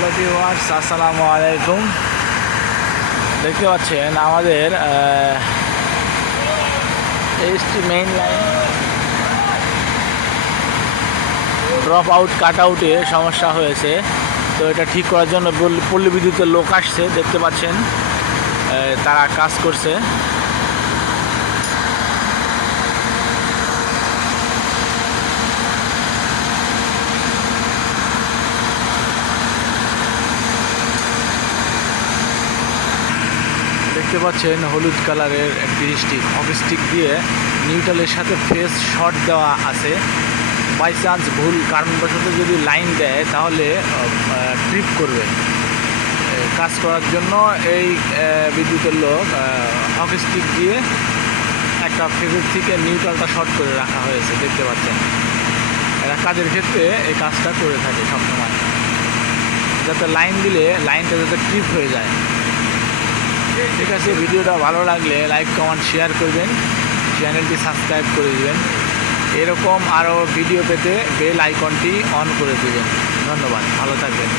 Hello viewers, আসসালামু আলাইকুম। দেখতে পাচ্ছেন আমাদের ST main line drop out cut আউটে সমস্যা হয়েছে। তো এটা ঠিক করার জন্য পল্লী বিদ্যুতের লোক আসছে, দেখতে পাচ্ছেন তারা কাজ করছে। দেখতে পাচ্ছেন হলুদ কালারের একটি স্টিক, হকি স্টিক দিয়ে নিউট্রালের সাথে ফেস শর্ট দেওয়া আছে। বাই চান্স ভুল কারণবশত যদি লাইন দেয় তাহলে ট্রিপ করবে। কাজ করার জন্য এই বিদ্যুতের লোক হকি স্টিক দিয়ে একটা ফেসের থেকে নিউট্রালটা শর্ট করে রাখা হয়েছে, দেখতে পাচ্ছেন। এরা কাজের ক্ষেত্রে এই কাজটা করে থাকে সবসময়, যাতে লাইন দিলে লাইনটা যাতে ট্রিপ হয়ে যায়। ঠিক আছে, ভিডিওটা ভালো লাগলে লাইক কমেন্ট শেয়ার করবেন, চ্যানেলটি সাবস্ক্রাইব করে দেবেন। এরকম আরও ভিডিও পেতে বেল আইকনটি অন করে দেবেন। ধন্যবাদ, ভালো থাকবেন।